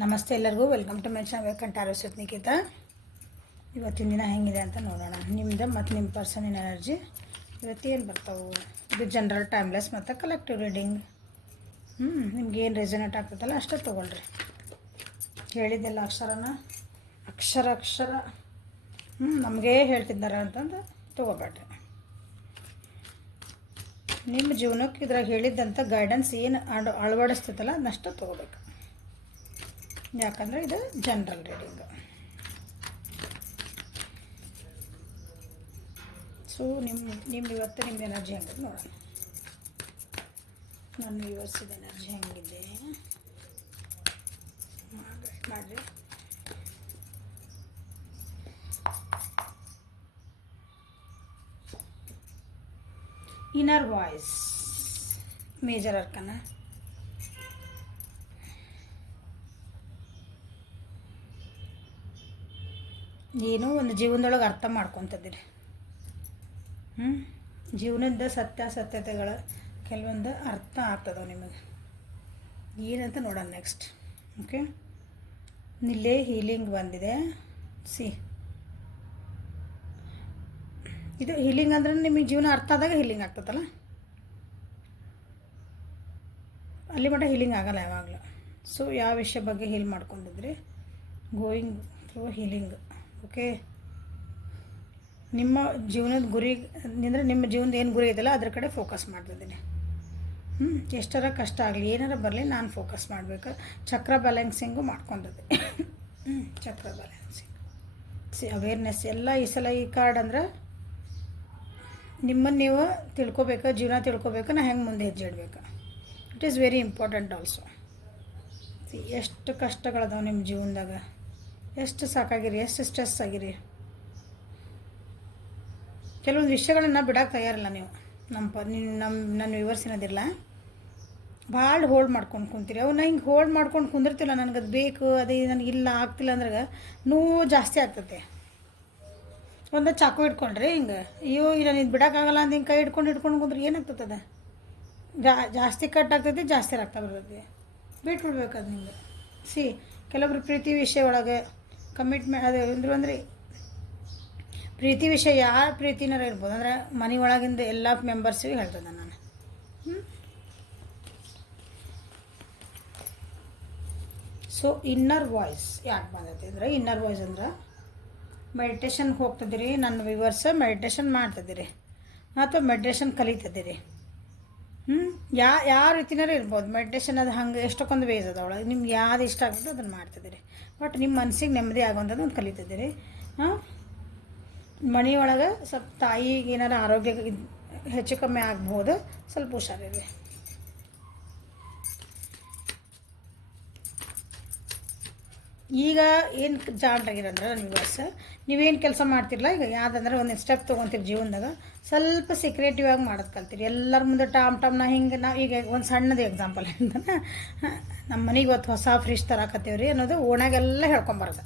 ನಮಸ್ತೆ ಎಲ್ಲರಿಗೂ welcome to my channel ಕಂಟಾರೋ ನಿಖಿತ. ಇವತ್ತಿನ ದಿನ ಹೆಂಗಿದೆ ಅಂತ ನೋಡೋಣ. ನಿಮ್ಮದು ಮತ್ತು ನಿಮ್ಮ ಪರ್ಸನಿನ ಎನರ್ಜಿ ಇವತ್ತು ಏನು ಬರ್ತಾವೆ. ಇದು ಜನರಲ್ ಟೈಮ್ಲೆಸ್ ಮತ್ತು ಕಲೆಕ್ಟಿವ್ ರೀಡಿಂಗ್. ನಿಮ್ಗೆ ಏನು ರೆಸನೇಟ್ ಆಗ್ತದಲ್ಲ ಅಷ್ಟೇ ತೊಗೊಳ್ರಿ. ಹೇಳಿದ್ದೆಲ್ಲ ಅಕ್ಷರ ನಮಗೇ ಹೇಳ್ತಿದ್ದಾರೆ ಅಂತಂದು ತೊಗೋಬೇಡ್ರಿ. ನಿಮ್ಮ ಜೀವನಕ್ಕೆ ಇದ್ರಾಗ ಹೇಳಿದ್ದಂಥ ಗೈಡೆನ್ಸ್ ಏನು ಅಳವಡಿಸ್ತೈತಲ್ಲ ಅದನ್ನಷ್ಟು ತೊಗೋಬೇಕು. ಯಾಕಂದರೆ ಇದು ಜನರಲ್ ರೀಡಿಂಗ್. ಸೊ ನಿಮ್ಮ ಇವತ್ತು ನಿಮ್ಮ ಎನರ್ಜಿ ಹೆಂಗಿದೆ ನೋಡೋಣ. ನನ್ನ ವ್ಯೂವರ್ಸಿದ ಎನರ್ಜಿ ಹೆಂಗಿದೆ ಮಾಡಿರಿ. Inner voice major ಅರ್ಕನ. ಏನೋ ಒಂದು ಜೀವನದೊಳಗೆ ಅರ್ಥ ಮಾಡ್ಕೊತಿದ್ದೀರಿ. ಜೀವನದ ಸತ್ಯಾಸತ್ಯತೆಗಳು ಕೆಲವೊಂದು ಅರ್ಥ ಆಗ್ತದವು ನಿಮಗೆ. ಏನಂತ ನೋಡೋಣ ನೆಕ್ಸ್ಟ್. ಓಕೆ, ಇಲ್ಲೇ ಹೀಲಿಂಗ್ ಬಂದಿದೆ. ಇದು ಹೀಲಿಂಗ್ ಅಂದ್ರೆ ನಿಮಗೆ ಜೀವನ ಅರ್ಥ ಆದಾಗ ಹೀಲಿಂಗ್ ಆಗ್ತದಲ್ಲ, ಅಲ್ಲಿ ಮಟ್ಟ ಹೀಲಿಂಗ್ ಆಗಲ್ಲ ಯಾವಾಗಲೂ. ಸೊ ಯಾವ ವಿಷಯ ಬಗ್ಗೆ ಹೀಲ್ ಮಾಡ್ಕೊಂಡಿದ್ರಿ, ಗೋಯಿಂಗ್ ಥ್ರೂ ಹೀಲಿಂಗ್. ಓಕೆ, ನಿಮ್ಮ ಜೀವನದ ಗುರಿ ಅಂದರೆ ನಿಮ್ಮ ಜೀವನದ ಏನು ಗುರಿ ಇದೆಯಲ್ಲ ಅದ್ರ ಕಡೆ ಫೋಕಸ್ ಮಾಡ್ತಿದ್ದೀನಿ. ಎಷ್ಟರ ಕಷ್ಟ ಆಗಲಿ ಏನಾರ ಬರಲಿ ನಾನು ಫೋಕಸ್ ಮಾಡಬೇಕು. ಚಕ್ರ ಬ್ಯಾಲೆನ್ಸಿಂಗು ಮಾಡ್ಕೊಂಡಿದ್ದೆ. ಚಕ್ರ ಬ್ಯಾಲೆನ್ಸಿಂಗ್ ಅವೇರ್ನೆಸ್ ಎಲ್ಲ ಈ ಸಲ ಈ ಕಾರ್ಡ್ ಅಂದ್ರೆ ನಿಮ್ಮನ್ನು ನೀವು ತಿಳ್ಕೊಬೇಕು, ಜೀವನ ತಿಳ್ಕೊಬೇಕು, ನಾ ಹೆಂಗೆ ಮುಂದೆ ಹೆಜ್ಜೆ ಇಡಬೇಕು. It is very important also. ಎಷ್ಟು ಕಷ್ಟಗಳದಾವೆ ನಿಮ್ಮ ಜೀವನದಾಗ, ಎಷ್ಟು ಸಾಕಾಗಿರಿ, ಎಷ್ಟು ಸ್ಟ್ರೆಸ್ ಆಗಿರಿ. ಕೆಲವೊಂದು ವಿಷಯಗಳನ್ನ ಬಿಡೋಕೆ ತಯಾರಿಲ್ಲ ನೀವು. ನನ್ನ ವ್ಯೂವರ್ಸ್ ಏನದಿಲ್ಲ, ಭಾಳ ಹೋಲ್ಡ್ ಮಾಡ್ಕೊಂಡು ಕುಂತೀರಿ. ಅವನ್ನ ಹಿಂಗೆ ಹೋಲ್ಡ್ ಮಾಡ್ಕೊಂಡು ಕುಂದಿರ್ತಿಲ್ಲ. ನನಗದು ಬೇಕು, ಅದೇ ನನಗಿಲ್ಲ ಆಗ್ತಿಲ್ಲ ಅಂದ್ರೆ ನೋವು ಜಾಸ್ತಿ ಆಗ್ತದೆ. ಒಂದು ಚಾಕು ಇಟ್ಕೊಂಡ್ರಿ ಹಿಂಗೆ, ಅಯ್ಯೋ ಇಲ್ಲ ನೀನು ಬಿಡೋಕ್ಕಾಗಲ್ಲ ಅಂತ ಹಿಂಗೆ ಕೈ ಹಿಡ್ಕೊಂಡು ಕುಂದ್ರೆ ಏನಾಗ್ತದೆ, ಜಾಸ್ತಿ ಕಟ್ ಆಗ್ತೈತಿ, ಜಾಸ್ತಿ ರಕ್ತ ಬರ್ತೈತಿ. ಬಿಟ್ಬಿಡ್ಬೇಕು ಅದು ನಿಂಗೆ. ಕೆಲವೊಬ್ರು ಪ್ರೀತಿ ವಿಷಯ ಒಳಗೆ ಕಮಿಟ್ಮೆಂಟ್ ಅದು ಅಂದ್ರೆ ಪ್ರೀತಿ ವಿಷಯ ಯಾರ ಪ್ರೀತಿನಾರ ಇರ್ಬೋದು, ಅಂದರೆ ಮನೆ ಒಳಗಿಂದ ಎಲ್ಲ ಮೆಂಬರ್ಸಿಗೆ ಹೇಳ್ತದೆ ನಾನು. ಸೊ ಇನ್ನರ್ ವಾಯ್ಸ್ ಯಾಕೆ ಬಂದೈತಿ ಅಂದರೆ, ಇನ್ನರ್ ವಾಯ್ಸ್ ಅಂದ್ರೆ ಮೆಡಿಟೇಷನ್ಗೆ ಹೋಗ್ತಿದ್ದೀರಿ. ನನ್ನ ವ್ಯೂವರ್ಸ್ ಮೆಡಿಟೇಷನ್ ಮಾಡ್ತಿದ್ದೀರಿ ಅಥವಾ ಮೆಡಿಟೇಷನ್ ಕಲಿತಿದ್ದೀರಿ. ಯಾವ ರೀತಿನಾರು ಇರ್ಬೋದು. ಮೆಡಿಟೇಷನ್ ಅದು ಹಂಗೆ ಎಷ್ಟಕ್ಕೊಂದು ವೇಸ್ ಅದ ಒಳಗೆ. ನಿಮ್ಗೆ ಯಾವ್ದು ಇಷ್ಟ ಆಗ್ತದೆ ಅದನ್ನು ಮಾಡ್ತಿದ್ದೀರಿ. ಬಟ್ ನಿಮ್ಮ ಮನಸ್ಸಿಗೆ ನೆಮ್ಮದಿ ಆಗುವಂಥದ್ದು ಒಂದು ಕಲಿತಿದ್ದೀರಿ. ಮನೆಯೊಳಗೆ ಸ್ವಲ್ಪ ತಾಯಿಗೆ ಏನಾರು ಆರೋಗ್ಯ ಹೆಚ್ಚು ಕಮ್ಮಿ ಆಗ್ಬೋದು, ಸ್ವಲ್ಪ ಹುಷಾರಿರಿ. ಈಗ ಏನು ಜಾಣ್ರಾಗಿರಂದ್ರೆ ನನ್ನ ವ್ಯೂವರ್ಸ್, ನೀವೇನು ಕೆಲಸ ಮಾಡ್ತಿರಲ್ಲ, ಈಗ ಯಾವುದಂದ್ರೆ ಒಂದು ಸ್ಟೆಪ್ ತೊಗೊತೀರಿ ಜೀವನದಾಗ, ಸ್ವಲ್ಪ ಸೀಕ್ರೆಟಿವ್ ಆಗಿ ಮಾಡೋದು ಕಲ್ತೀರಿ. ಎಲ್ಲರ ಮುಂದೆ ಟಾಮ್ ನಾ ಹಿಂಗೆ. ನಾವು ಈಗ ಒಂದು ಸಣ್ಣದು ಎಕ್ಸಾಂಪಲ್ ಹೇಳ್ತಾನೆ. ನಮ್ಮ ಮನೆಗೆ ಇವತ್ತು ಹೊಸ ಫ್ರಿಜ್ ತರಾಕತ್ತೀವ್ರಿ ಅನ್ನೋದು ಓಣಾಗೆಲ್ಲ ಹೇಳ್ಕೊಂಬಾರ್ದು.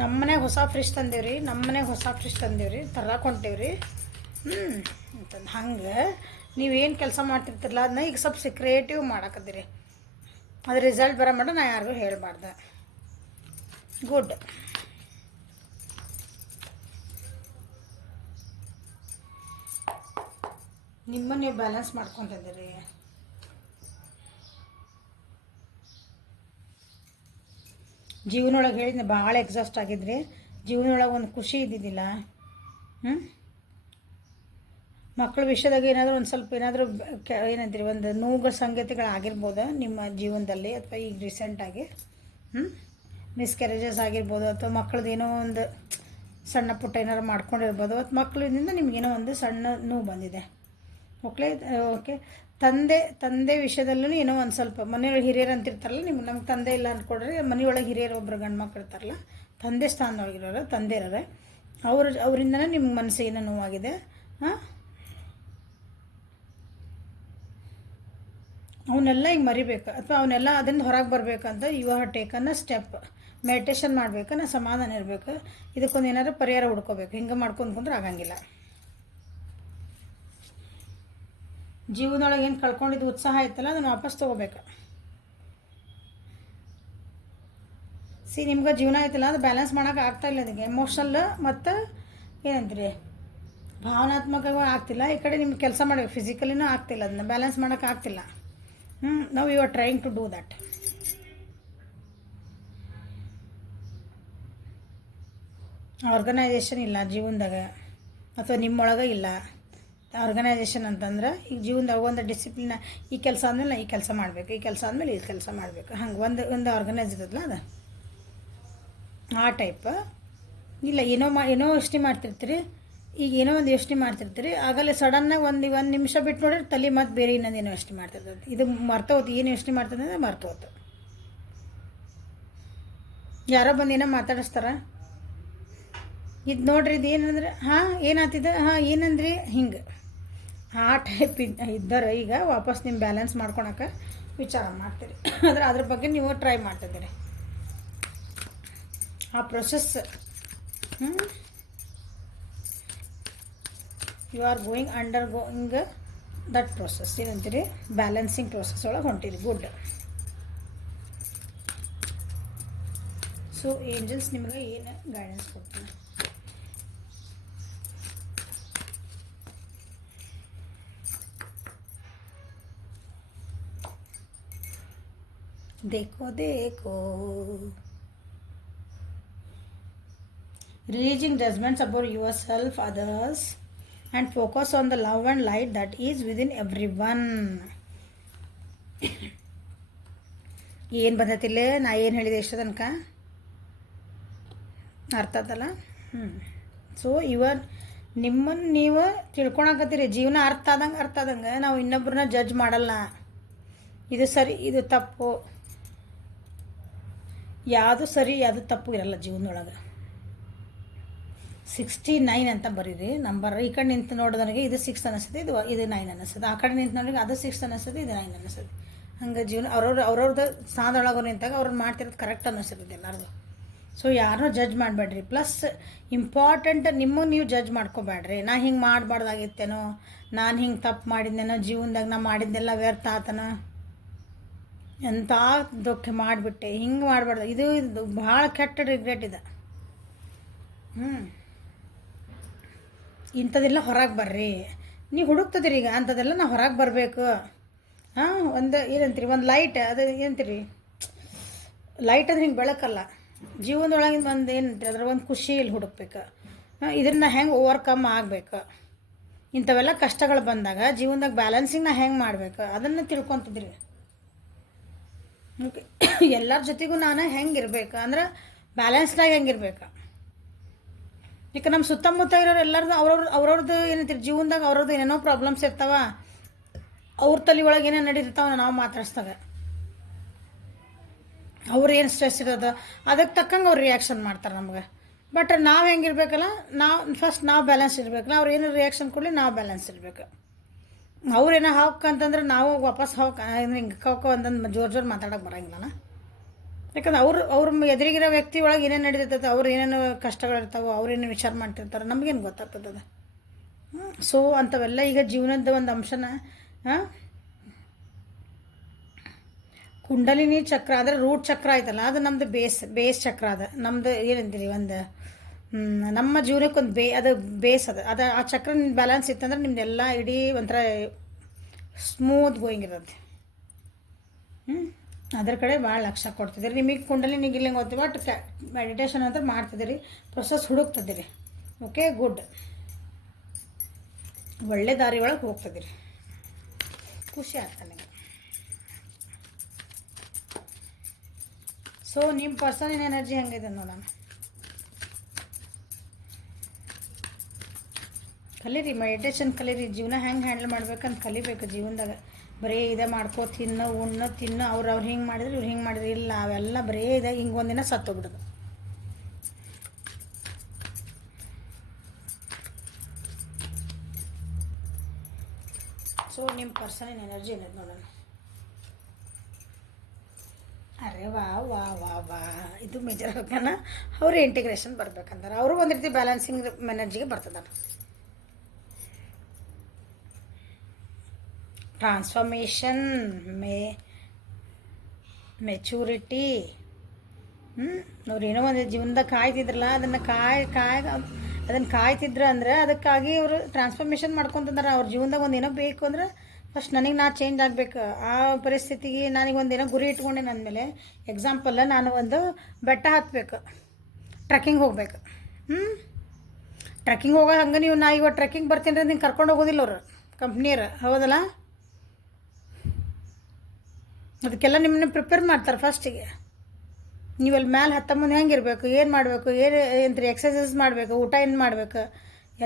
ನಮ್ಮ ಮನೆಗೆ ಹೊಸ ಫ್ರಿಜ್ ತಂದೇವ್ರಿ, ತರಾಕೊಂಟೇವ್ರಿ ಅಂತಂದು ಹಂಗೆ ನೀವೇನು ಕೆಲಸ ಮಾಡ್ತಿರ್ತಿರಲ್ಲ ಅದನ್ನ ಈಗ ಸ್ವಲ್ಪ ಸೀಕ್ರೆಟಿವ್ ಮಾಡಾಕತ್ತೀರಿ. ಅದು ರಿಸಲ್ಟ್ ಬರೋ ಮಟ್ಟ ನಾ ಯಾರಿಗೂ ಹೇಳಬಾರ್ದು. ಗುಡ್. ನಿಮ್ಮನ್ನು ನೀವು ಬ್ಯಾಲೆನ್ಸ್ ಮಾಡ್ಕೊತಿದ್ದೀರಿ. ಜೀವನೊಳಗೆ ಹೇಳಿದ್ನ ಭಾಳ ಎಕ್ಸಾಸ್ಟ್ ಆಗಿದ್ರಿ. ಜೀವನೊಳಗೆ ಒಂದು ಖುಷಿ ಇದ್ದಿದ್ದಿಲ್ಲ. ಮಕ್ಕಳ ವಿಷಯದಾಗ ಏನಾದರೂ ಒಂದು ಸ್ವಲ್ಪ ಏನಾದರೂ ಏನಂತೀರಿ ಒಂದು ನೋವುಗಳ ಸಂಗತಿಗಳಾಗಿರ್ಬೋದು ನಿಮ್ಮ ಜೀವನದಲ್ಲಿ, ಅಥವಾ ಈಗ ರೀಸೆಂಟಾಗಿ ಮಿಸ್ಕ್ಯಾರೇಜಸ್ ಆಗಿರ್ಬೋದು, ಅಥವಾ ಮಕ್ಕಳದ್ದು ಏನೋ ಒಂದು ಸಣ್ಣ ಪುಟ್ಟ ಏನಾರು ಮಾಡ್ಕೊಂಡಿರ್ಬೋದು, ಅಥವಾ ಮಕ್ಕಳಿಂದ ನಿಮಗೇನೋ ಒಂದು ಸಣ್ಣ ನೋವು ಬಂದಿದೆ. ಓಕೆ, ತಂದೆ ವಿಷಯದಲ್ಲೂ ಏನೋ ಒಂದು ಸ್ವಲ್ಪ ಮನೆಯೊಳಗೆ ಹಿರಿಯರು ಅಂತಿರ್ತಾರಲ್ಲ, ನಮ್ಗೆ ತಂದೆ ಇಲ್ಲ ಅಂದ್ಕೊಡ್ರಿ. ಮನೆಯೊಳಗೆ ಹಿರಿಯರು ಒಬ್ಬರು ಗಂಡು ಮಕ್ಕಳು ಇರ್ತಾರಲ್ಲ, ತಂದೆ ಸ್ಥಾನದೊಳಗಿರೋರು, ತಂದೆ ಇರೋರೆ, ಅವರಿಂದನೇ ನಿಮ್ಗೆ ಮನಸ್ಸಿಗೆ ಏನೋ ನೋವಾಗಿದೆ. ಅವನ್ನೆಲ್ಲ ಈಗ ಮರಿಬೇಕು, ಅಥವಾ ಅವನ್ನೆಲ್ಲ ಅದರಿಂದ ಹೊರಗೆ ಬರಬೇಕಂತ you have taken a step. Meditation ಮಾಡಬೇಕು, ನಾ ಸಮಾಧಾನ ಇರಬೇಕು, ಇದಕ್ಕೊಂದು ಏನಾದ್ರು ಪರಿಹಾರ ಹುಡ್ಕೋಬೇಕು. ಹಿಂಗೆ ಮಾಡ್ಕೊಂಡು ಕುಂದ್ರೆ ಆಗಂಗಿಲ್ಲ. ಜೀವನದೊಳಗೆ ಏನು ಕಳ್ಕೊಂಡಿದ್ದು ಉತ್ಸಾಹ ಇತ್ತಲ್ಲ ಅದನ್ನು ವಾಪಸ್ ತೊಗೋಬೇಕು. ನಿಮ್ಗೆ ಜೀವನ ಐತಲ್ಲ ಅದು ಬ್ಯಾಲೆನ್ಸ್ ಮಾಡೋಕೆ ಆಗ್ತಾಯಿಲ್ಲ ಅದಕ್ಕೆ ಎಮೋಷ್ನಲ್ ಮತ್ತು ಏನಂತೀರಿ ಭಾವನಾತ್ಮಕವಾಗಿ ಆಗ್ತಿಲ್ಲ. ಈ ಕಡೆ ನಿಮ್ಗೆ ಕೆಲಸ ಮಾಡಬೇಕು, ಫಿಸಿಕಲಿನೂ ಆಗ್ತಿಲ್ಲ, ಅದನ್ನ ಬ್ಯಾಲೆನ್ಸ್ ಮಾಡೋಕೆ ಆಗ್ತಿಲ್ಲ. ನಾವು you are trying to do that. Organisation ಇಲ್ಲ ಜೀವನದಾಗ, ಅಥವಾ ನಿಮ್ಮೊಳಗೆ ಇಲ್ಲ ಆರ್ಗನೈಸೇಷನ್ ಅಂತಂದ್ರೆ. ಈಗ ಜೀವನದಾಗ ಒಂದು ಡಿಸಿಪ್ಲಿನ, ಈ ಕೆಲಸ ಆದಮೇಲೆ ಈ ಕೆಲಸ ಮಾಡಬೇಕು, ಈ ಕೆಲಸ ಆದಮೇಲೆ ಈ ಕೆಲಸ ಮಾಡಬೇಕು, ಹಂಗೆ ಒಂದು ಆರ್ಗನೈಸ್ ಇರ್ತದಲ್ಲ ಅದು ಆ ಟೈಪ್ ಇಲ್ಲ. ಏನೋ ಯೋಚನೆ ಮಾಡ್ತಿರ್ತೀರಿ, ಈಗ ಏನೋ ಒಂದು ಯೋಚನೆ ಮಾಡ್ತಿರ್ತೀರಿ, ಆಗಲೇ ಸಡನ್ನಾಗಿ ಒಂದು ನಿಮಿಷ ಬಿಟ್ಟು ನೋಡಿದ್ರೆ ತಲೆ ಮತ್ತು ಬೇರೆ ಇನ್ನೊಂದೇನೋ ಯೋಚನೆ ಮಾಡ್ತಿರ್ತದೆ. ಇದು ಮರ್ತೋತು, ಏನು ಯೋಚನೆ ಮಾಡ್ತದೆ ಅಂದರೆ ಮರ್ತೋತು. ಯಾರೋ ಬಂದು ಏನೋ ಮಾತಾಡಿಸ್ತಾರ, ಇದು ನೋಡ್ರಿ ಇದು ಏನಂದ್ರೆ ಏನಾಗ್ತಿದೆ ಏನಂದ್ರಿ ಹಿಂಗೆ ಆ ಟೈಪ್ ಇದ್ದರೆ ಈಗ ವಾಪಸ್ ನಿಮ್ಮ ಬ್ಯಾಲೆನ್ಸ್ ಮಾಡ್ಕೊಳಕ್ಕೆ ವಿಚಾರ ಮಾಡ್ತೀರಿ. ಅದ್ರ ಬಗ್ಗೆ ನೀವು ಟ್ರೈ ಮಾಡ್ತಿದ್ದೀರಿ. ಆ process you are going that process ಏನಂತೀರಿ, ಬ್ಯಾಲೆನ್ಸಿಂಗ್ ಪ್ರೊಸೆಸ್ ಒಳಗೆ ಹೊಂಟಿರಿ. ಗುಡ್. ಸೊ ಏಂಜಲ್ಸ್ ನಿಮಗೆ ಏನು ಗೈಡೆನ್ಸ್ ಕೊಡ್ತೀನಿ? देखो देखो, releasing judgments about yourself, others, and focus on the love and light that is within everyone. ಏನು ಬಂದತಿಲ್ಲ, ನಾ ಏನು ಹೇಳಿದೆ ಎಷ್ಟು ತನಕ ಅರ್ಥ ಆತಲ್ಲ? ಸೊ ನಿಮ್ಮನ್ನು ನೀವು ತಿಳ್ಕೊಳಕತ್ತೀರಿ. ಜೀವನ ಅರ್ಥ ಆದಂಗೆ ನಾವು ಇನ್ನೊಬ್ಬರನ್ನ ಜಡ್ಜ್ ಮಾಡಲ್ಲ. ಇದು ಸರಿ, ಇದು ತಪ್ಪು, ಯಾವುದು ಸರಿ ಯಾವುದು ತಪ್ಪು ಇರಲ್ಲ ಜೀವನದೊಳಗೆ. 69 ಅಂತ ಬರೀರಿ ನಂಬರ್. ಈ ಕಡೆ ನಿಂತು ನೋಡಿದವನಿಗೆ ಇದು 6 ಅನ್ನಿಸ್ತದೆ, ಇದು 9 ಅನ್ನಿಸ್ತದೆ. ಆ ಕಡೆ ನಿಂತು ನೋಡಿದ್ರೆ ಅದು 6 ಅನ್ನಿಸ್ತದೆ, ಇದು 9 ಅನ್ನಿಸ್ತದೆ. ಹಂಗೆ ಜೀವನ ಅವ್ರವ್ರದ್ದು ಸ್ಥಾನದೊಳಗೆ ನಿಂತಾಗ ಅವ್ರನ್ನ ಮಾಡ್ತಿರೋದು ಕರೆಕ್ಟ್ ಅನ್ನಿಸ್ತದೆ ಎಲ್ಲರಿಗೂ. ಸೊ ಯಾರನ್ನೂ ಜಡ್ಜ್ ಮಾಡಬೇಡ್ರಿ. ಪ್ಲಸ್ ಇಂಪಾರ್ಟೆಂಟ್, ನಿಮಗೆ ನೀವು ಜಡ್ಜ್ ಮಾಡ್ಕೋಬೇಡ್ರಿ. ನಾ ಹಿಂಗೆ ಮಾಡಬಾರ್ದಾಗಿತ್ತೇನೋ, ನಾನು ಹಿಂಗೆ ತಪ್ಪು ಮಾಡಿದ್ದೇನೋ, ಜೀವನದಾಗ ನಾ ಮಾಡಿದ್ದೆಲ್ಲ ವ್ಯರ್ಥ ಆತನೋ, ಎಂಥ ದುಃಖ ಮಾಡಿಬಿಟ್ಟೆ, ಹಿಂಗೆ ಮಾಡಬಾರ್ದು. ಇದು ಭಾಳ ಕೆಟ್ಟ ರಿಗ್ರೆಟ್ ಇದೆ. ಇಂಥದ್ದೆಲ್ಲ ಹೊರಗೆ ಬರ್ರಿ. ನೀವು ಹುಡುಕ್ತದಿರಿ ಈಗ ಅಂಥದ್ದೆಲ್ಲ ನಾವು ಹೊರಗೆ ಬರಬೇಕು. ಒಂದು ಏನಂತೀರಿ, ಒಂದು ಲೈಟ್, ಅದು ಏನಂತೀರಿ, ಲೈಟ್ ಅಂದ್ರೆ ಹಿಂಗೆ ಬೆಳಕಲ್ಲ, ಜೀವನದೊಳಗಿಂದ ಒಂದು ಏನಂತೀರಿ, ಅದ್ರ ಒಂದು ಖುಷಿಯಲ್ಲಿ ಹುಡುಕ್ಬೇಕು. ಇದನ್ನು ಹೆಂಗೆ ಓವರ್ಕಮ್ ಆಗಬೇಕು, ಇಂಥವೆಲ್ಲ ಕಷ್ಟಗಳು ಬಂದಾಗ ಜೀವನದಾಗ ಬ್ಯಾಲೆನ್ಸಿಂಗ್ ನಾ ಹೆಂಗೆ ಮಾಡಬೇಕು ಅದನ್ನು ತಿಳ್ಕೊತಿದ್ರಿ. ಓಕೆ, ಎಲ್ಲರ ಜೊತೆಗೂ ನಾನು ಹೆಂಗೆ ಇರಬೇಕು ಅಂದ್ರೆ ಬ್ಯಾಲೆನ್ಸ್ಡಾಗಿ ಹೆಂಗಿರ್ಬೇಕು. ಈಗ ನಮ್ಮ ಸುತ್ತಮುತ್ತ ಇರೋರು ಎಲ್ಲರದು ಅವ್ರವ್ರದ್ದು ಏನಂತೀರಿ, ಜೀವನದಾಗ ಅವ್ರದ್ದು ಏನೇನೋ ಪ್ರಾಬ್ಲಮ್ಸ್ ಇರ್ತಾವ, ಅವ್ರ ತಲೆ ಒಳಗೆ ಏನೇನು ನಡೀತಿರ್ತಾವ ನಾವು ಮಾತಾಡ್ಸ್ದಾಗ, ಅವ್ರು ಏನು ಸ್ಟ್ರೆಸ್ ಇರೋದು ಅದಕ್ಕೆ ತಕ್ಕಂಗೆ ಅವ್ರು ರಿಯಾಕ್ಷನ್ ಮಾಡ್ತಾರೆ ನಮ್ಗೆ. ಬಟ್ ನಾವು ಹೆಂಗಿರ್ಬೇಕಲ್ಲ, ನಾವು ಬ್ಯಾಲೆನ್ಸ್ ಇರಬೇಕಲ್ಲ. ಅವ್ರು ಏನು ರಿಯಾಕ್ಷನ್ ಕೊಡಲಿ ನಾವು ಬ್ಯಾಲೆನ್ಸ್ ಇರಬೇಕು. ಅವ್ರೇನೋ ಅಂತಂದ್ರೆ ನಾವು ವಾಪಸ್ ಹಿಂಗೆ ಒಂದೊಂದು ಜೋರು ಮಾತಾಡೋಕೆ ಬರೋಂಗಿಲ್ಲ. ಯಾಕಂದ್ರೆ ಅವ್ರ ಎದುರಿಗಿರೋ ವ್ಯಕ್ತಿ ಒಳಗೆ ಏನೇನು ನಡೀತೈತೆ, ಅವ್ರು ಏನೇನು ಕಷ್ಟಗಳಿರ್ತಾವೆ, ಅವ್ರೇನು ವಿಚಾರ ಮಾಡ್ತಿರ್ತಾರೆ, ನಮಗೇನು ಗೊತ್ತಾಗ್ತದೆ. ಸೊ ಅಂಥವೆಲ್ಲ ಈಗ ಜೀವನದ ಒಂದು ಅಂಶನ ಕುಂಡಲಿನಿ ಚಕ್ರ ಆದರೆ ರೂಟ್ ಚಕ್ರ ಆಯ್ತಲ್ಲ, ಅದು ನಮ್ಮದು ಬೇಸ್ ಚಕ್ರ ಅದ. ನಮ್ಮದು ಏನಂತೀರಿ, ಒಂದು ನಮ್ಮ ಜೀವನಕ್ಕೆ ಒಂದು ಅದು ಬೇಸ್ ಅದು ಆ ಚಕ್ರ ಬ್ಯಾಲೆನ್ಸ್ ಇತ್ತಂದ್ರೆ ನಿಮ್ದೆಲ್ಲ ಇಡೀ ಒಂಥರ ಸ್ಮೂತ್ ಗೋಯಿಂಗ್ ಇರುತ್ತೆ. ಅದ್ರ ಕಡೆ ಭಾಳ ಲಕ್ಷ್ಯ ಕೊಡ್ತಿದ್ದೀರಿ. ನಿಮಗೆ ಕುಂಡಲಿನಿ ಗಿಲ್ಲಿಂಗ್ ಗೊತ್ತಿ, ಬಟ್ ಮೆಡಿಟೇಷನ್ ಅಂತ ಮಾಡ್ತಿದ್ದೀರಿ, ಪ್ರೊಸೆಸ್ ಹುಡುಕ್ತಿದ್ದೀರಿ. Okay, good. ಒಳ್ಳೆ ದಾರಿ ಒಳಗೆ ಹೋಗ್ತಿದ್ದೀರಿ, ಖುಷಿ ಆಗ್ತಾನೆ ನಿಮಗೆ. ಸೊ ನಿಮ್ಮ ಪರ್ಸನಲ್ ಎನರ್ಜಿ ಹೆಂಗಿದೆ ನೋಡೋಣ. ಕಲೀರಿ, ಮೆಡಿಟೇಷನ್ ಕಲೀರಿ. ಜೀವನ ಹೆಂಗೆ ಹ್ಯಾಂಡಲ್ ಮಾಡ್ಬೇಕಂತ ಕಲಿಬೇಕು. ಜೀವನದಾಗ ಬರೀ ಇದೇ ಮಾಡ್ಕೋ, ತಿನ್ನು ಅವ್ರು ಹಿಂಗೆ ಮಾಡಿದ್ರು ಇವ್ರು ಹಿಂಗೆ ಮಾಡಿದ್ರು ಇಲ್ಲ, ಅವೆಲ್ಲ ಬರೀ ಇದೆ. ಹಿಂಗೆ ಒಂದಿನ ಸತ್ತೋಗ್ಬಿಡೋದು. ಸೊ ನಿಮ್ಮ ಪರ್ಸನಲ್ ಎನರ್ಜಿ ಏನಿದೆ ನೋಡೋಣ. ಅರೆ ವಾ ವಾ ವಾ ವಾ, ಇದು ಮೇಜರ್ ಆಗ್ತಾನ. ಅವರು ಇಂಟಿಗ್ರೇಷನ್ ಬರ್ಬೇಕಂತಾರೆ, ಅವರು ಒಂದು ರೀತಿ ಬ್ಯಾಲೆನ್ಸಿಂಗ್ ಎನರ್ಜಿಗೆ ಬರ್ತದಾರ. ಟ್ರಾನ್ಸ್ಫಾರ್ಮೇಷನ್, ಮೆಚೂರಿಟಿ, ಅವ್ರು ಏನೋ ಒಂದು ಜೀವನದಾಗ ಕಾಯ್ತಿದ್ರಲ್ಲ ಅದನ್ನು ಅದನ್ನು ಕಾಯ್ತಿದ್ರು ಅಂದ್ರೆ ಅದಕ್ಕಾಗಿ ಅವರು ಟ್ರಾನ್ಸ್ಫಾರ್ಮೇಷನ್ ಮಾಡ್ಕೊತಂದಾರ. ಅವ್ರ ಜೀವನದಾಗ ಒಂದು ಏನೋ ಬೇಕು ಅಂದ್ರೆ ಫಸ್ಟ್ ನನಗೆ ನಾ ಚೇಂಜ್ ಆಗಬೇಕು. ಆ ಪರಿಸ್ಥಿತಿಗೆ ನನಗೆ ಒಂದೇನೋ ಗುರಿ ಇಟ್ಕೊಂಡೆ. ನನ್ನ ಮೇಲೆ ಎಕ್ಸಾಂಪಲ್ ನಾನು ಒಂದು ಬೆಟ್ಟ ಹತ್ತಬೇಕು, ಟ್ರೆಕ್ಕಿಂಗ್ ಹೋಗ್ಬೇಕು. ಟ್ರೆಕ್ಕಿಂಗ್ ಹೋಗೋ ಹಂಗೆ ನಾ ಇವಾಗ ಟ್ರೆಕ್ಕಿಂಗ್ ಬರ್ತೀನಿ ಅಂದ್ರೆ ನಿಂಗೆ ಕರ್ಕೊಂಡು ಹೋಗೋದಿಲ್ಲ ಅವರು ಕಂಪ್ನಿಯರು, ಹೌದಲ್ಲ? ಅದಕ್ಕೆಲ್ಲ ನಿಮ್ಮನ್ನ ಪ್ರಿಪೇರ್ ಮಾಡ್ತಾರೆ ಫಸ್ಟಿಗೆ. ನೀವು ಅಲ್ಲಿ ಮೇಲೆ ಹತ್ತ ಮುಂದೆ ಹೆಂಗಿರ್ಬೇಕು, ಏನು ಮಾಡಬೇಕು, ಏನು ಎಕ್ಸಸೈಸ್ ಮಾಡಬೇಕು, ಊಟ ಏನು ಮಾಡಬೇಕು,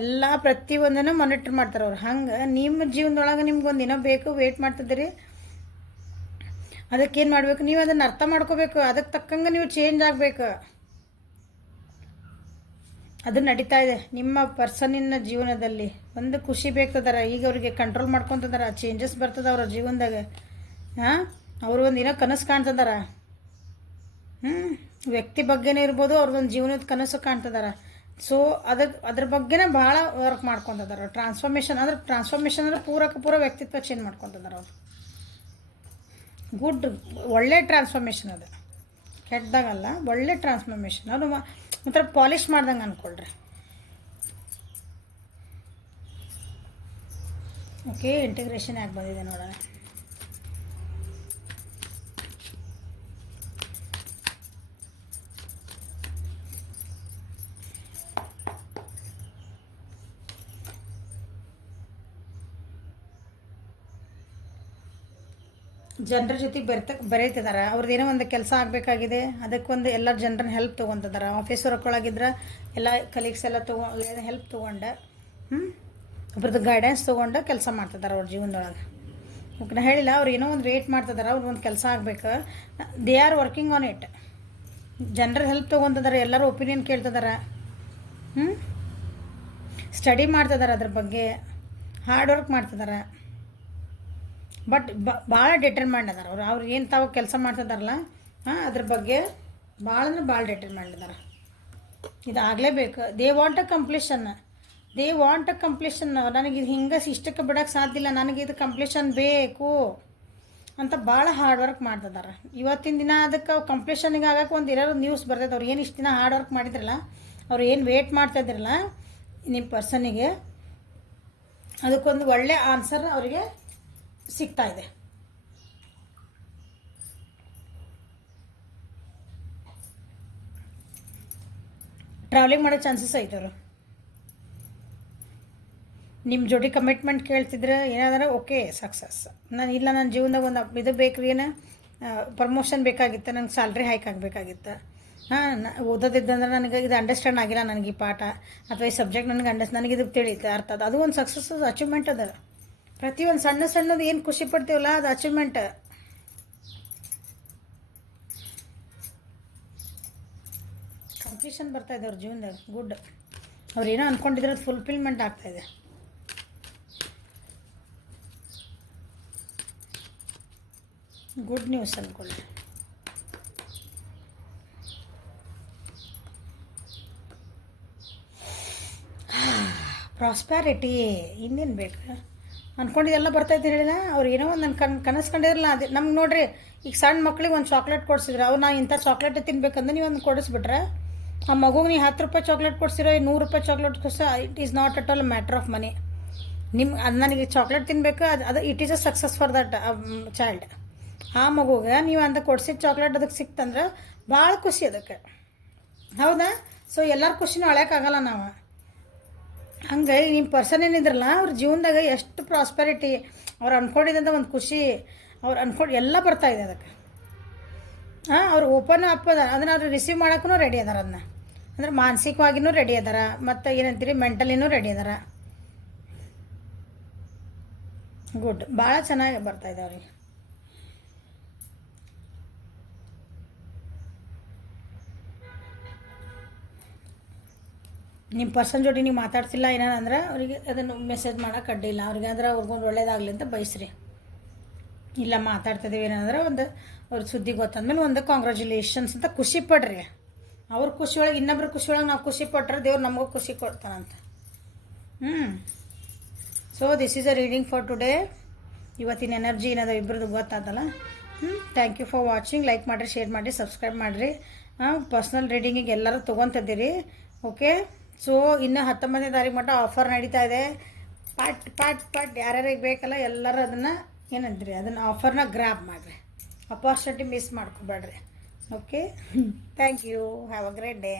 ಎಲ್ಲ ಪ್ರತಿಯೊಂದನ್ನು ಮಾನಿಟ್ರ್ ಮಾಡ್ತಾರೆ ಅವ್ರು. ಹಂಗೆ ನಿಮ್ಮ ಜೀವನದೊಳಗೆ ನಿಮ್ಗೊಂದು ಏನೋ ಬೇಕು, ವೆಯ್ಟ್ ಮಾಡ್ತಿದ್ದೀರಿ, ಅದಕ್ಕೇನು ಮಾಡಬೇಕು, ನೀವು ಅದನ್ನು ಅರ್ಥ ಮಾಡ್ಕೋಬೇಕು. ಅದಕ್ಕೆ ತಕ್ಕಂಗೆ ನೀವು ಚೇಂಜ್ ಆಗಬೇಕು. ಅದು ನಡೀತಾ ಇದೆ ನಿಮ್ಮ ಪರ್ಸನಿನ ಜೀವನದಲ್ಲಿ. ಒಂದು ಖುಷಿ ಬೇಕದಾರ, ಈಗ ಅವ್ರಿಗೆ ಕಂಟ್ರೋಲ್ ಮಾಡ್ಕೊತದಾರ, ಚೇಂಜಸ್ ಬರ್ತದೆ ಅವ್ರ ಜೀವನದಾಗ. ಅವರು ಒಂದು ಏನೋ ಕನಸು ಕಾಣ್ತದಾರ. ವ್ಯಕ್ತಿ ಬಗ್ಗೆನೇ ಇರ್ಬೋದು, ಅವ್ರದ್ದೊಂದು ಜೀವನದ ಕನಸು ಕಾಣ್ತದಾರ. ಸೊ ಅದ್ರ ಬಗ್ಗೆನೇ ಭಾಳ ವರ್ಕ್ ಮಾಡ್ಕೊತದಾರ. ಟ್ರಾನ್ಸ್ಫಾರ್ಮೇಷನ್ ಅಂದ್ರೆ ಪೂರ ವ್ಯಕ್ತಿತ್ವ ಚೇಂಜ್ ಮಾಡ್ಕೊತದಾರ ಅವರು. ಗುಡ್, ಒಳ್ಳೆ ಟ್ರಾನ್ಸ್ಫಾರ್ಮೇಷನ್ ಅದು, ಕೆಟ್ಟದಾಗಲ್ಲ, ಒಳ್ಳೆ ಟ್ರಾನ್ಸ್ಫಾರ್ಮೇಷನ್. ಅದು ಒಂಥರ ಪಾಲಿಷ್ ಮಾಡ್ದಂಗೆ ಅಂದ್ಕೊಳ್ರಿ. ಓಕೆ, ಇಂಟಿಗ್ರೇಷನ್ ಯಾಕೆ ಬಂದಿದೆ ನೋಡೋಣ. ಜನರ ಜೊತೆ ಬೆರೀತಿದ್ದಾರೆ. ಅವ್ರದ್ದು ಏನೋ ಒಂದು ಕೆಲಸ ಆಗಬೇಕಾಗಿದೆ, ಅದಕ್ಕೊಂದು ಎಲ್ಲ ಜನರನ್ನ ಹೆಲ್ಪ್ ತೊಗೊತಿದ್ದಾರೆ. ಆಫೀಸ್ ವರ್ಕ್ಗಳಾಗಿದ್ರೆ ಎಲ್ಲ ಕಲೀಗ್ಸ್ ಎಲ್ಲ ಹೆಲ್ಪ್ ತೊಗೊಂಡು ಒಬ್ರದ್ದು ಗೈಡೆನ್ಸ್ ತೊಗೊಂಡು ಕೆಲಸ ಮಾಡ್ತಿದ್ದಾರೆ ಅವ್ರ ಜೀವನದೊಳಗೆ. ಓಕೆ, ನಾ ಹೇಳಿಲ್ಲ ಅವ್ರು ಏನೋ ಒಂದು ವೇಟ್ ಮಾಡ್ತಿದ್ದಾರೆ, ಅವ್ರಿಗೆ ಒಂದು ಕೆಲಸ ಆಗಬೇಕು. They are working on it. ಜನರ ಹೆಲ್ಪ್ ತೊಗೊತಿದ್ದಾರೆ, ಎಲ್ಲರೂ ಒಪಿನಿಯನ್ ಕೇಳ್ತಿದ್ದಾರೆ, ಸ್ಟಡಿ ಮಾಡ್ತಿದ್ದಾರೆ, ಅದ್ರ ಬಗ್ಗೆ ಹಾರ್ಡ್ ವರ್ಕ್ ಮಾಡ್ತಿದ್ದಾರೆ. ಬಟ್ ಭಾಳ ಡಿಟರ್ಮೆಂಟ್ ಅದಾರ ಅವ್ರು ಏನು ತಾವು ಕೆಲಸ ಮಾಡ್ತಿದ್ದಾರಲ್ಲ ಅದ್ರ ಬಗ್ಗೆ ಭಾಳ ಅಂದ್ರೆ ಭಾಳ ಡಿಟರ್ಮೆಂಟ್ ಅದಾರ. ಇದಾಗಲೇಬೇಕು. They want a completion. ನನಗೆ ಇದು ಹಿಂಗೆ ಇಷ್ಟಕ್ಕೆ ಬಿಡೋಕ್ಕೆ ಸಾಧ್ಯ ಇಲ್ಲ, ನನಗೆ ಇದು ಕಂಪ್ಲೀಷನ್ ಬೇಕು ಅಂತ ಭಾಳ ಹಾರ್ಡ್ ವರ್ಕ್ ಮಾಡ್ತಿದ್ದಾರೆ. ಇವತ್ತಿನ ದಿನ ಅದಕ್ಕೆ ಕಂಪ್ಲೀಷನ್ಗೆ ಆಗಕ್ಕೆ ಒಂದು ಇರೋ ನ್ಯೂಸ್ ಬರ್ತೈತೆ. ಅವ್ರು ಏನು ಇಷ್ಟು ದಿನ ಹಾರ್ಡ್ ವರ್ಕ್ ಮಾಡಿದ್ರಲ್ಲ, ಅವ್ರು ಏನು ವೇಟ್ ಮಾಡ್ತಾಯಿದ್ರಲ್ಲ ನಿಮ್ಮ ಪರ್ಸನಿಗೆ, ಅದಕ್ಕೊಂದು ಒಳ್ಳೆ ಆನ್ಸರ್ ಅವರಿಗೆ ಸಿಗ್ತಾ ಇದೆ. ಟ್ರಾವೆಲಿಂಗ್ ಮಾಡೋ ಚಾನ್ಸಸ್ ಐತೆ ಅವರು. ನಿಮ್ಮ ಜೋಡಿ ಕಮಿಟ್ಮೆಂಟ್ ಕೇಳ್ತಿದ್ರೆ ಏನಾದ್ರೆ ಓಕೆ ಸಕ್ಸಸ್. ನನ್ನ ಜೀವನದಾಗ ಒಂದು ಇದು ಬೇಕು ರೀ, ಪ್ರಮೋಷನ್ ಬೇಕಾಗಿತ್ತು, ನಂಗೆ ಸ್ಯಾಲ್ರಿ ಹೈಕ್ ಆಗಬೇಕಾಗಿತ್ತು. ಓದೋದಿದ್ದಂದ್ರೆ ನನಗೆ ಇದು ಅಂಡರ್ಸ್ಟ್ಯಾಂಡ್ ಆಗಿಲ್ಲ, ನನಗೆ ಈ ಪಾಠ ಅಥವಾ ಈ ಸಬ್ಜೆಕ್ಟ್ ನನಗೆ ಇದು ತಿಳಿಯುತ್ತೆ, ಅರ್ಥ ಅದು ಒಂದು ಸಕ್ಸಸ್ ಅಚೀವ್ಮೆಂಟ್ ಅದ. ಪ್ರತಿಯೊಂದು ಸಣ್ಣದು ಏನು ಖುಷಿ ಪಡ್ತೀವಲ್ಲ ಅದು ಅಚೀವ್ಮೆಂಟ್. ಕಂಪ್ಲೀಷನ್ ಬರ್ತಾಯಿದೆ ಅವ್ರ ಜೀವನದಾಗ. ಗುಡ್, ಅವ್ರು ಏನೋ ಅಂದ್ಕೊಂಡಿದ್ರೆ ಅದು ಫುಲ್ಫಿಲ್ಮೆಂಟ್ ಆಗ್ತಾಯಿದೆ. ಗುಡ್ ನ್ಯೂಸ್ ಅಂದ್ಕೊಳ್ಳಿ. ಪ್ರಾಸ್ಪ್ಯಾರಿಟಿ ಇನ್ನೇನು ಬೇಕು, ಅಂದ್ಕೊಂಡಿದ್ದೆಲ್ಲ ಬರ್ತೈತೆ ಹೇಳಿಲ್ಲ. ಅವ್ರು ಏನೋ ಒಂದು ನನ್ನ ಕನಸು ಕಂಡಿರಲ್ಲ. ಅದೇ ನಮ್ಗೆ ನೋಡ್ರಿ, ಈಗ ಸಣ್ಣ ಮಕ್ಳಿಗೆ ಒಂದು ಚಾಕ್ಲೇಟ್ ಕೊಡಿಸಿದ್ರೆ ಅವ್ರು ನಾ ಇಂಥ ಚಾಕ್ಲೇಟ್ ತಿನ್ಬೇಕಂದ್ರೆ ನೀವು ಒಂದು ಕೊಡಿಸ್ಬಿಟ್ರೆ, ಆ ಮಗುಗೆ ನೀವು 10 ರೂಪಾಯಿ ಚಾಕ್ಲೇಟ್ ಕೊಡ್ಸಿರೋ 100 ರೂಪಾಯಿ ಚಾಕ್ಲೇಟ್ ಕೊಡಿಸೋ, it is not at all matter of money. ಅದು ನನಗೆ ಚಾಕ್ಲೇಟ್ ತಿನ್ಬೇಕು, ಅದು it is a success for that child. ಆ ಮಗುಗೆ ನೀವು ಅಂತ ಕೊಡ್ಸಿದ ಚಾಕ್ಲೇಟ್ ಅದಕ್ಕೆ ಸಿಕ್ತಂದ್ರೆ ಭಾಳ ಖುಷಿ ಅದಕ್ಕೆ, ಹೌದಾ? ಸೊ ಎಲ್ಲರ ಖುಷಿನೂ ಅಳ್ಯೋಕ್ಕಾಗಲ್ಲ ನಾವು. ಹಂಗೆ ನಿಮ್ಮ ಪರ್ಸನ್ ಏನಿದ್ರಲ್ಲ ಅವ್ರ ಜೀವನದಾಗ ಎಷ್ಟು ಪ್ರಾಸ್ಪೆರಿಟಿ, ಅವ್ರು ಅಂದ್ಕೊಂಡಿದ್ದಂಥ ಒಂದು ಖುಷಿ, ಅವ್ರು ಅಂದ್ಕೊಂಡು ಎಲ್ಲ ಬರ್ತಾಯಿದೆ ಅದಕ್ಕೆ. ಅವ್ರು ಓಪನ್ ಅಪ್ ಅದ, ಅದನ್ನು ಅವ್ರು ರಿಸೀವ್ ಮಾಡೋಕ್ಕೂ ರೆಡಿ ಅದಾರ. ಅದನ್ನ ಅಂದ್ರೆ ಮಾನಸಿಕವಾಗಿಯೂ ರೆಡಿ ಅದಾರ, ಮತ್ತು ಏನಂತೀರಿ ಮೆಂಟಲಿನೂ ರೆಡಿ ಅದಾರ. ಗುಡ್, ಭಾಳ ಚೆನ್ನಾಗಿ ಬರ್ತಾಯಿದೆ ಅವ್ರಿಗೆ. ನಿಮ್ಮ ಪರ್ಸನ್ ಜೋಡಿ ನೀವು ಮಾತಾಡ್ತಿಲ್ಲ ಏನಂದ್ರೆ ಅವರಿಗೆ ಅದನ್ನು ಮೆಸೇಜ್ ಮಾಡೋಕೆ ಅಡ್ಡಿಲ್ಲ. ಅವ್ರಿಗೆ ಅಂದ್ರೆ ಅವ್ರಿಗೊಂದು ಒಳ್ಳೇದಾಗಲಿ ಅಂತ ಬಯಸ್ರಿ. ಇಲ್ಲ ಮಾತಾಡ್ತಿದ್ದೀವಿ ಏನಂದ್ರೆ ಒಂದು ಅವ್ರ ಸುದ್ದಿ ಗೊತ್ತಾದ್ಮೇಲೆ ಒಂದು ಕಾಂಗ್ರ್ಯಾಚುಲೇಷನ್ಸ್ ಅಂತ ಖುಷಿ ಪಡ್ರಿ. ಅವ್ರ ಖುಷಿಯೊಳಗೆ ಇನ್ನೊಬ್ರು ಖುಷಿಯೊಳಗೆ ನಾವು ಖುಷಿ ಪಟ್ರೆ ದೇವ್ರು ನಮಗೂ ಖುಷಿ ಕೊಡ್ತಾನಂತ. So this is a reading for today. ಇವತ್ತಿನ ಎನರ್ಜಿ ಏನದ ಇಬ್ಬರದ್ದು ಗೊತ್ತಾದಲ್ಲ. Thank you for watching. Like ಮಾಡಿರಿ, ಶೇರ್ ಮಾಡಿರಿ, ಸಬ್ಸ್ಕ್ರೈಬ್ ಮಾಡಿರಿ. ಪರ್ಸ್ನಲ್ ರೀಡಿಂಗಿಗೆ ಎಲ್ಲರೂ ತೊಗೊತಿದ್ದೀರಿ. ಓಕೆ, ಸೊ ಇನ್ನು 19ನೇ ತಾರೀಕು ಮಟ್ಟ ಆಫರ್ ನಡೀತಾ ಇದೆ. ಪಟ್ ಪಟ್ ಪಟ್ ಯಾರ್ಯಾರಿಗೆ ಬೇಕಲ್ಲ ಎಲ್ಲರೂ ಅದನ್ನು ಏನಂತೀರಿ ಅದನ್ನು ಆಫರ್ನ ಗ್ರ್ಯಾಬ್ ಮಾಡಿರಿ. ಅಪಾರ್ಚುನಿಟಿ ಮಿಸ್ ಮಾಡ್ಕೊಬೇಡ್ರಿ. Okay, thank you. Have a great day.